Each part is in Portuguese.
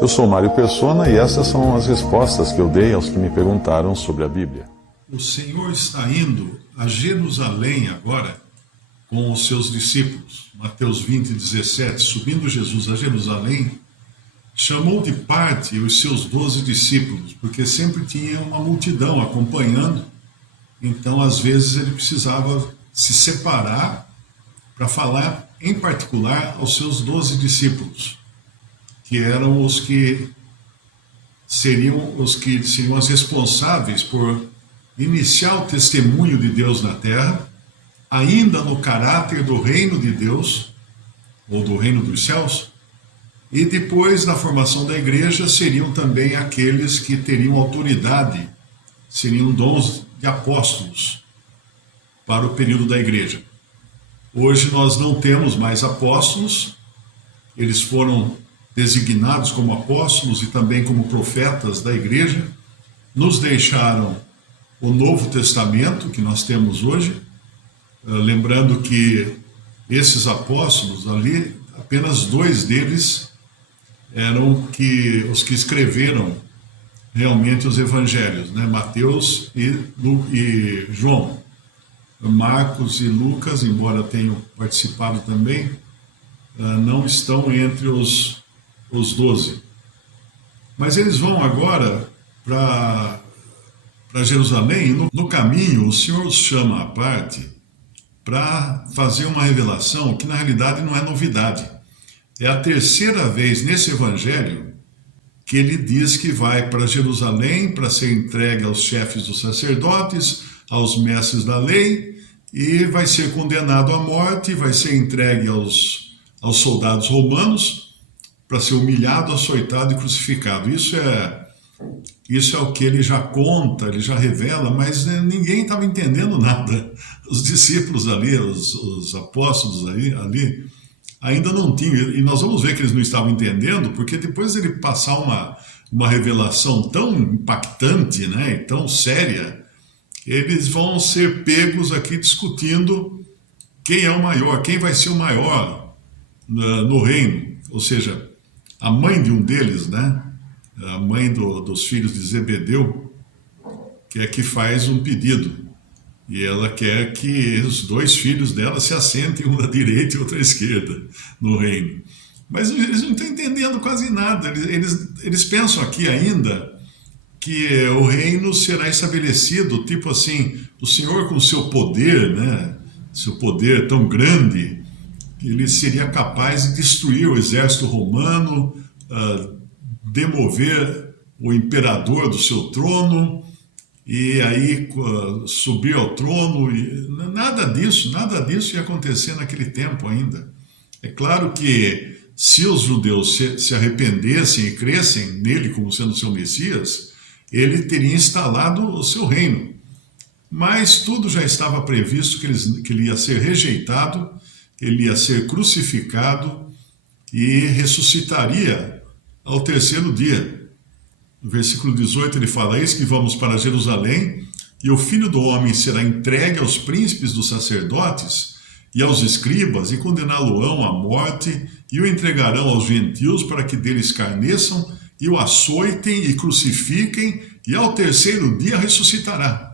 Eu sou Mário Persona e essas são as respostas que eu dei aos que me perguntaram sobre a Bíblia. O Senhor está indo a Jerusalém agora com os seus discípulos. Mateus 20:17, subindo Jesus a Jerusalém, chamou de parte os seus 12 discípulos, porque sempre tinha uma multidão acompanhando, então às vezes ele precisava se separar para falar em particular aos seus 12 discípulos, que eram os que seriam os responsáveis por iniciar o testemunho de Deus na terra, ainda no caráter do reino de Deus, ou do reino dos céus, e depois, na formação da igreja, seriam também aqueles que teriam autoridade, seriam dons de apóstolos para o período da igreja. Hoje nós não temos mais apóstolos, eles foram designados como apóstolos e também como profetas da igreja, nos deixaram o Novo Testamento que nós temos hoje, lembrando que esses apóstolos ali, apenas 2 deles eram os que escreveram realmente os evangelhos, né? Mateus e João. Marcos e Lucas, embora tenham participado também, não estão entre os 12. Mas eles vão agora para Jerusalém. No caminho, o Senhor os chama à parte para fazer uma revelação que na realidade não é novidade. É a 3ª vez nesse evangelho que ele diz que vai para Jerusalém para ser entregue aos chefes dos sacerdotes, aos mestres da lei, e vai ser condenado à morte, vai ser entregue aos soldados romanos para ser humilhado, açoitado e crucificado. Isso é o que ele já conta, ele já revela, mas ninguém estava entendendo nada. Os discípulos ali, os apóstolos ali, ainda não tinham, e nós vamos ver que eles não estavam entendendo, porque depois ele passar uma revelação tão impactante, né, e tão séria, eles vão ser pegos aqui discutindo quem é o maior, quem vai ser o maior no reino. Ou seja, a mãe de um deles, né, a mãe dos filhos de Zebedeu, que faz um pedido. E ela quer que os 2 filhos dela se assentem, um à direita e outro à esquerda, no reino. Mas eles não estão entendendo quase nada. Eles pensam aqui ainda que o reino será estabelecido, tipo assim, o Senhor com seu poder, né, seu poder tão grande, ele seria capaz de destruir o exército romano, demover o imperador do seu trono, e aí subir ao trono. Nada disso ia acontecer naquele tempo ainda. É claro que se os judeus se arrependessem e crescem nele como sendo seu Messias, ele teria instalado o seu reino. Mas tudo já estava previsto que ele ia ser rejeitado, ele ia ser crucificado e ressuscitaria ao 3º dia. No versículo 18 ele fala: eis que vamos para Jerusalém, e o Filho do Homem será entregue aos príncipes dos sacerdotes e aos escribas, e condená-lo-ão à morte, e o entregarão aos gentios para que dele escarneçam, e o açoitem e crucifiquem, e ao 3º dia ressuscitará.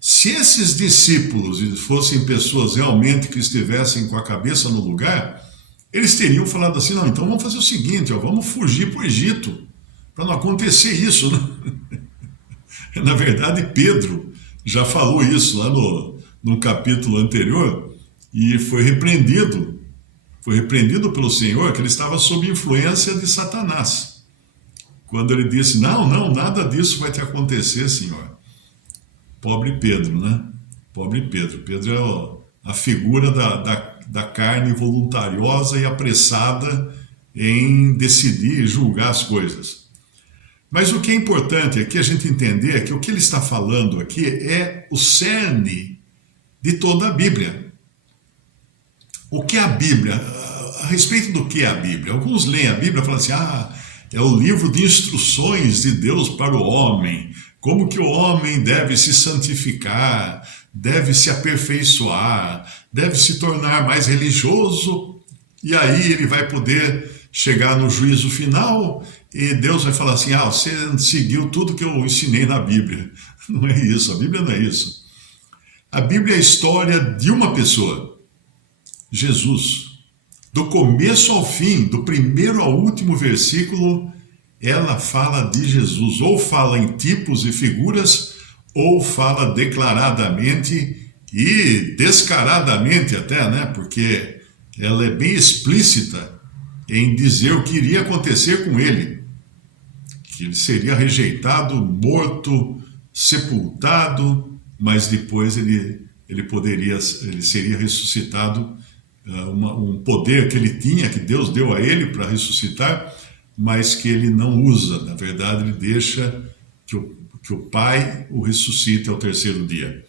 Se esses discípulos fossem pessoas realmente que estivessem com a cabeça no lugar, eles teriam falado assim: não, então vamos fazer o seguinte, vamos fugir para o Egito, para não acontecer isso, né? Na verdade, Pedro já falou isso lá no capítulo anterior, e foi repreendido pelo Senhor, que ele estava sob influência de Satanás, quando ele disse: não, nada disso vai te acontecer, Senhor. Pobre Pedro, né? Pobre Pedro. Pedro é a figura da carne voluntariosa e apressada em decidir e julgar as coisas. Mas o que é importante aqui a gente entender é que o que ele está falando aqui é o cerne de toda a Bíblia. O que é a Bíblia? A respeito do que é a Bíblia? Alguns leem a Bíblia e falam assim: é o livro de instruções de Deus para o homem, como que o homem deve se santificar, deve se aperfeiçoar, deve se tornar mais religioso, e aí ele vai poder chegar no juízo final e Deus vai falar assim: você seguiu tudo que eu ensinei na Bíblia. Não é isso, a Bíblia não é isso. A Bíblia é a história de uma pessoa, Jesus. Do começo ao fim, do primeiro ao último versículo, ela fala de Jesus. Ou fala em tipos e figuras, ou fala declaradamente e descaradamente até, né? Porque ela é bem explícita em dizer o que iria acontecer com ele. Que ele seria rejeitado, morto, sepultado, mas depois ele seria ressuscitado. Um poder que ele tinha, que Deus deu a ele para ressuscitar, mas que ele não usa. Na verdade, ele deixa que o Pai o ressuscite ao terceiro dia.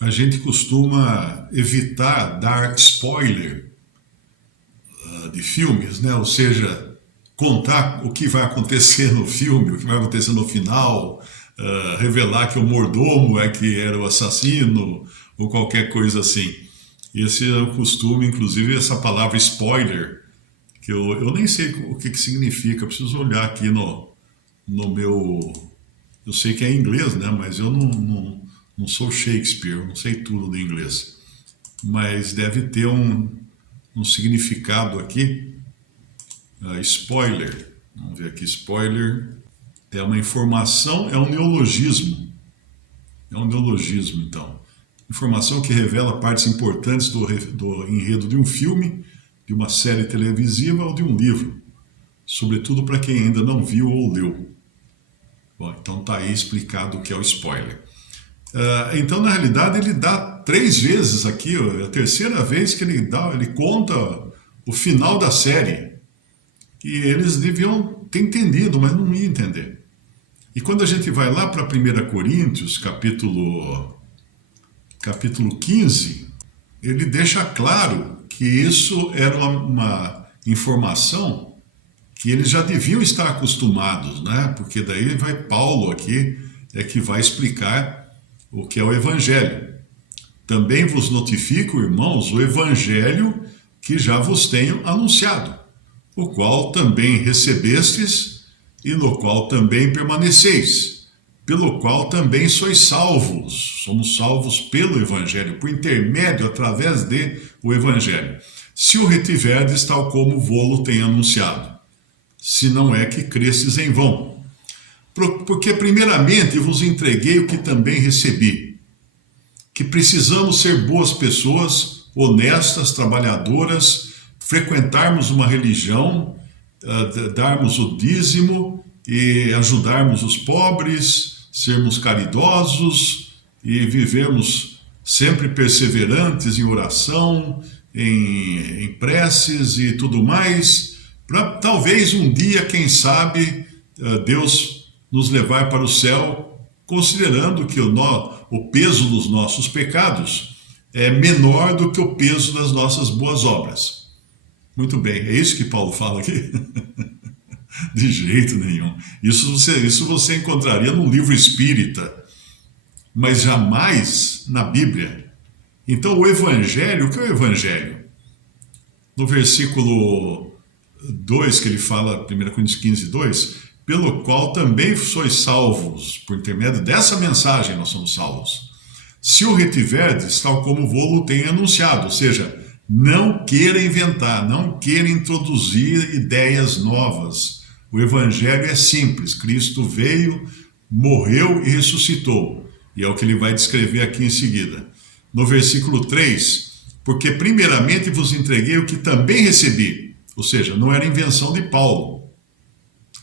A gente costuma evitar dar spoiler de filmes, né? Ou seja, contar o que vai acontecer no filme, o que vai acontecer no final, revelar que o mordomo é que era o assassino, ou qualquer coisa assim. Esse é o costume, inclusive essa palavra spoiler, que eu nem sei o que significa, eu preciso olhar aqui no meu... Eu sei que é em inglês, né? Mas eu não sou Shakespeare, eu não sei tudo do inglês. Mas deve ter um significado aqui. Spoiler, vamos ver aqui, spoiler é uma informação, é um neologismo. É um neologismo, então. Informação que revela partes importantes do enredo de um filme, de uma série televisiva ou de um livro, sobretudo para quem ainda não viu ou leu. Bom, então está aí explicado o que é o spoiler. Então, na realidade, ele dá 3 vezes aqui, é a terceira vez que ele conta o final da série. E eles deviam ter entendido, mas não iam entender. E quando a gente vai lá para 1 Coríntios, capítulo 15, ele deixa claro que isso era uma informação que eles já deviam estar acostumados, né? Porque daí vai Paulo aqui, que vai explicar o que é o Evangelho. Também vos notifico, irmãos, o Evangelho que já vos tenho anunciado, o qual também recebestes e no qual também permaneceis, pelo qual também sois salvos. Somos salvos pelo Evangelho, por intermédio, através de o Evangelho. Se o retiverdes, tal como vô-lo tem anunciado, se não é que cresces em vão. Porque primeiramente vos entreguei o que também recebi, que precisamos ser boas pessoas, honestas, trabalhadoras, frequentarmos uma religião, darmos o dízimo e ajudarmos os pobres, sermos caridosos e vivermos sempre perseverantes em oração, em preces e tudo mais, para talvez um dia, quem sabe, Deus nos levar para o céu, considerando que o peso dos nossos pecados é menor do que o peso das nossas boas obras. Muito bem, é isso que Paulo fala aqui? De jeito nenhum. Isso você encontraria num livro espírita, mas jamais na Bíblia. Então o Evangelho, o que é o Evangelho? No versículo 2, que ele fala, 1 Coríntios 15, 2, pelo qual também sois salvos, por intermédio dessa mensagem nós somos salvos. Se o retiverdes, tal como o vô-lo tem anunciado, ou seja, não queira inventar, não queira introduzir ideias novas. O Evangelho é simples, Cristo veio, morreu e ressuscitou. E é o que ele vai descrever aqui em seguida. No versículo 3, porque primeiramente vos entreguei o que também recebi. Ou seja, não era invenção de Paulo.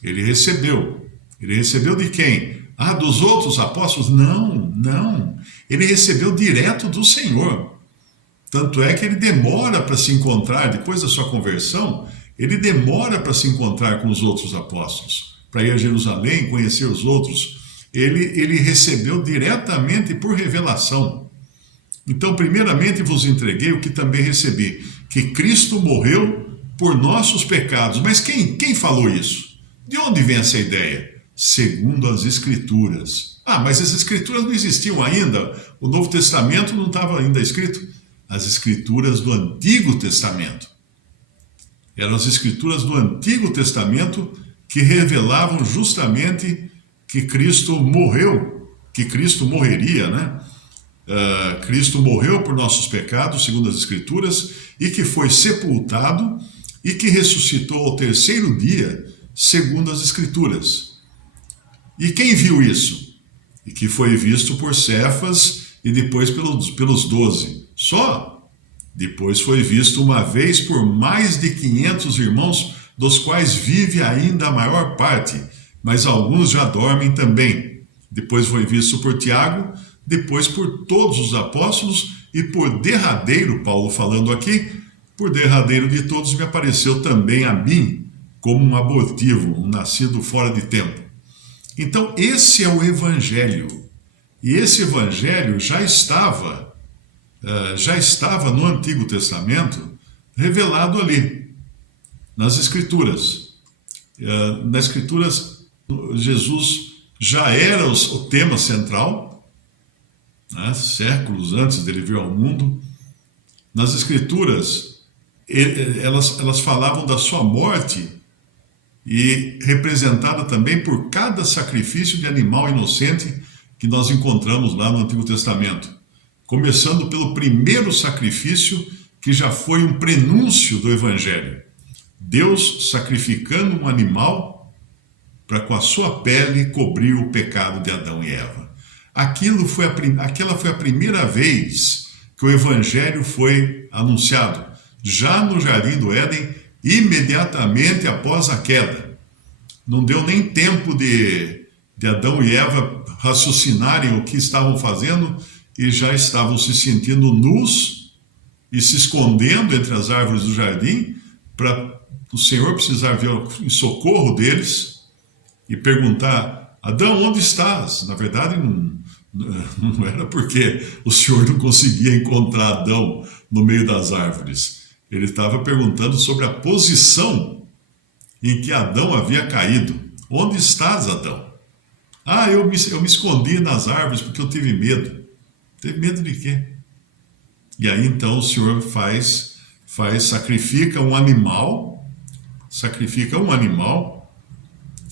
Ele recebeu. Ele recebeu de quem? Dos outros apóstolos? Não. Ele recebeu direto do Senhor. Tanto é que ele demora para se encontrar, depois da sua conversão, ele demora para se encontrar com os outros apóstolos, para ir a Jerusalém, conhecer os outros. Ele recebeu diretamente por revelação. Então, primeiramente vos entreguei o que também recebi, que Cristo morreu por nossos pecados. Mas quem falou isso? De onde vem essa ideia? Segundo as Escrituras. Mas as Escrituras não existiam ainda? O Novo Testamento não estava ainda escrito? As Escrituras do Antigo Testamento. Eram as escrituras do Antigo Testamento que revelavam justamente que Cristo morreu, que Cristo morreria, né? Cristo morreu por nossos pecados, segundo as Escrituras, e que foi sepultado e que ressuscitou ao terceiro dia, segundo as Escrituras. E quem viu isso? E que foi visto por Cefas e depois pelos 12. Só? Depois foi visto uma vez por mais de 500 irmãos, dos quais vive ainda a maior parte, mas alguns já dormem também. Depois foi visto por Tiago, depois por todos os apóstolos, e por derradeiro, Paulo falando aqui, por derradeiro de todos me apareceu também a mim, como um abortivo, um nascido fora de tempo. Então esse é o Evangelho, e esse Evangelho já estava no Antigo Testamento, revelado ali, nas Escrituras. Nas Escrituras, Jesus já era o tema central, né, séculos antes dele vir ao mundo. Nas Escrituras, elas falavam da sua morte, e representada também por cada sacrifício de animal inocente que nós encontramos lá no Antigo Testamento. Começando pelo primeiro sacrifício, que já foi um prenúncio do Evangelho. Deus sacrificando um animal para com a sua pele cobrir o pecado de Adão e Eva. Aquela foi a primeira vez que o Evangelho foi anunciado, já no Jardim do Éden, imediatamente após a queda. Não deu nem tempo de Adão e Eva raciocinarem o que estavam fazendo e já estavam se sentindo nus e se escondendo entre as árvores do jardim para o Senhor precisar vir em socorro deles e perguntar: Adão, onde estás? Na verdade, não era porque o Senhor não conseguia encontrar Adão no meio das árvores. Ele estava perguntando sobre a posição em que Adão havia caído. Onde estás, Adão? Eu me escondi nas árvores porque eu tive medo. Teve medo de quê? E aí então o Senhor sacrifica um animal,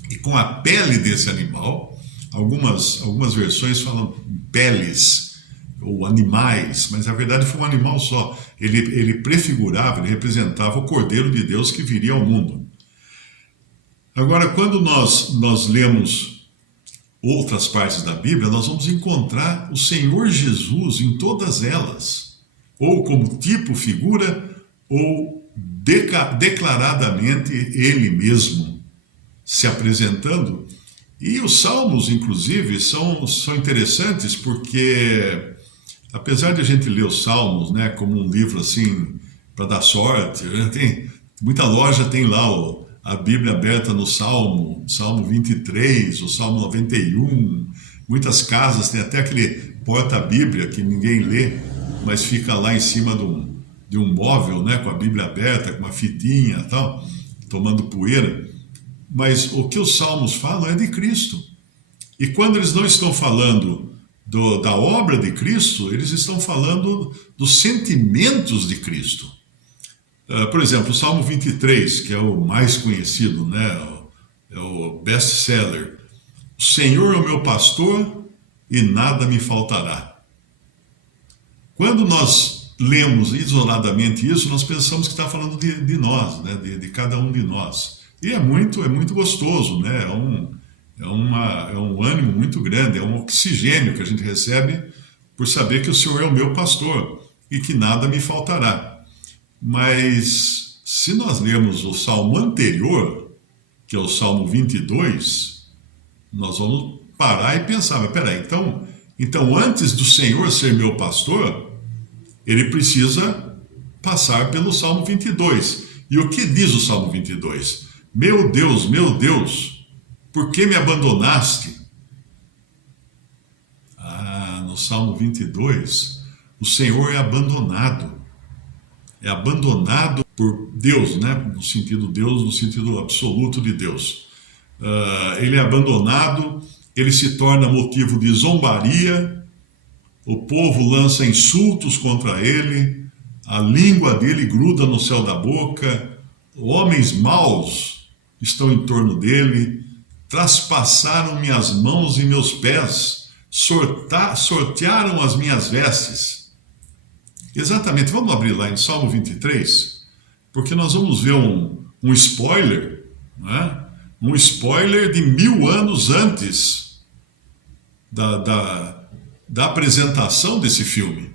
e com a pele desse animal, algumas versões falam peles ou animais, mas na verdade foi um animal só. Ele prefigurava, ele representava o Cordeiro de Deus que viria ao mundo. Agora, quando nós lemos outras partes da Bíblia, nós vamos encontrar o Senhor Jesus em todas elas, ou como tipo, figura, ou declaradamente Ele mesmo se apresentando. E os Salmos, inclusive, são interessantes porque, apesar de a gente ler os Salmos, né, como um livro assim para dar sorte, muita loja tem lá a Bíblia aberta no Salmo 23, o Salmo 91, muitas casas tem até aquele porta-bíblia que ninguém lê, mas fica lá em cima de um móvel, né, com a Bíblia aberta, com uma fitinha e tal, tomando poeira. Mas o que os Salmos falam é de Cristo. E quando eles não estão falando da obra de Cristo, eles estão falando dos sentimentos de Cristo. Por exemplo, o Salmo 23, que é o mais conhecido, né? É o best-seller. O Senhor é o meu pastor e nada me faltará. Quando nós lemos isoladamente isso, nós pensamos que está falando de nós, né? de cada um de nós. E é muito gostoso, né? É um ânimo muito grande, é um oxigênio que a gente recebe por saber que o Senhor é o meu pastor e que nada me faltará. Mas se nós lermos o Salmo anterior, que é o Salmo 22, nós vamos parar e pensar, mas peraí, então antes do Senhor ser meu pastor, ele precisa passar pelo Salmo 22. E o que diz o Salmo 22? Meu Deus, por que me abandonaste? No Salmo 22, o Senhor é abandonado. É abandonado por Deus, né? No sentido absoluto de Deus. Ele é abandonado, ele se torna motivo de zombaria, o povo lança insultos contra ele, a língua dele gruda no céu da boca, homens maus estão em torno dele, traspassaram minhas mãos e meus pés, sortearam as minhas vestes. Exatamente, vamos abrir lá em Salmo 23, porque nós vamos ver um spoiler, né? Um spoiler de 1000 anos antes da apresentação desse filme.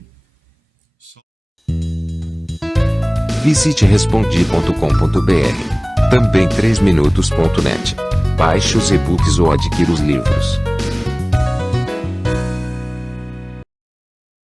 Visite respondi.com.br. Também 3minutos.net. Baixe os e-books ou adquira os livros.